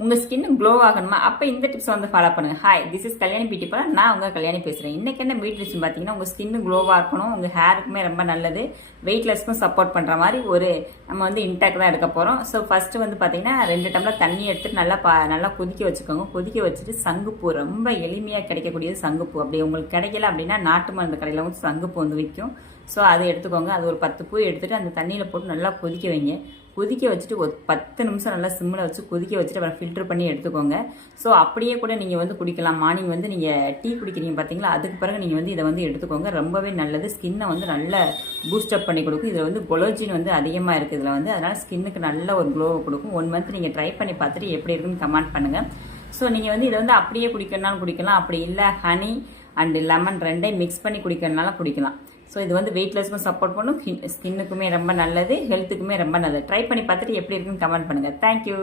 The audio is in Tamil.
உங்கள் ஸ்கின் க்ளோ ஆகணுமா? அப்போ இந்த டிப்ஸ் வந்து ஃபாலோ பண்ணுங்கள். Hi, this is Kalyani beauty parlour. நான் உங்கள் கல்யாணி பேசுகிறேன். இன்றைக்கி என்ன பியூட்டி டிப்ஸ் பார்த்தீங்கன்னா, உங்கள் ஸ்கின் க்ளோவாக இருக்கணும், உங்கள் ஹேருக்குமே ரொம்ப நல்லது, வெயிட்லெஸ்க்கும் சப்போர்ட் பண்ணுற மாதிரி ஒரு நம்ம வந்து இன்டாக் தான் எடுக்க போகிறோம். ஸோ ஃபஸ்ட்டு வந்து பார்த்தீங்கன்னா 2 டம்ளர் தண்ணி எடுத்துட்டு நல்லா கொதிக்க வச்சுக்கோங்க. கொதிக்க வச்சுட்டு சங்குப்பூ, ரொம்ப எளிமையாக கிடைக்கக்கூடியது சங்குப்பூ. அப்படி உங்களுக்கு கிடைக்கல அப்படின்னா நாட்டு மருந்து கடையில் வந்து சங்குப்பூ வந்து விற்கும். ஸோ அதை எடுத்துக்கோங்க. அது ஒரு 10 பூ எடுத்துகிட்டு அந்த தண்ணியில் போட்டு நல்லா கொதிக்க வைங்க. கொதிக்க வச்சுட்டு ஒரு 10 நிமிஷம் நல்லா சிம்மில் வச்சு கொதிக்க வச்சுட்டு அப்புறம் ஃபில்டர் பண்ணி எடுத்துக்கோங்க. ஸோ அப்படியே கூட நீங்கள் வந்து குடிக்கலாம். மார்னிங் வந்து நீங்கள் டீ குடிக்கிறீங்க பார்த்தீங்களா, அதுக்கு பிறகு நீங்கள் வந்து இதை வந்து எடுத்துக்கோங்க. ரொம்பவே நல்லது, ஸ்கின்னை வந்து நல்ல பூஸ்டப் பண்ணி கொடுக்கும். இதில் வந்து கொலோஜின் வந்து அதிகமாக இருக்குது இதில் வந்து. அதனால் ஸ்கின்னுக்கு நல்ல ஒரு க்ளோவை கொடுக்கும். 1 மந்த் நீங்கள் ட்ரை பண்ணி பார்த்துட்டு எப்படி இருக்குன்னு கமெண்ட் பண்ணுங்கள். ஸோ நீங்கள் வந்து இதை வந்து அப்படியே குடிக்கணும்னாலும் குடிக்கலாம், அப்படி இல்லை ஹனி அண்ட் லெமன் 2ஐயும் மிக்ஸ் பண்ணி குடிக்கிறதுனால குடிக்கலாம். ஸோ இது வந்து வெயிட்லெஸ்க்கும் சப்போர்ட் பண்ணும், ஸ்கின்னுக்குமே ரொம்ப நல்லது, ஹெல்த்துக்குமே ரொம்ப நல்லது. ட்ரை பண்ணி பார்த்துட்டு எப்படி இருக்குன்னு கமெண்ட் பண்ணுங்கள். தேங்க்யூ.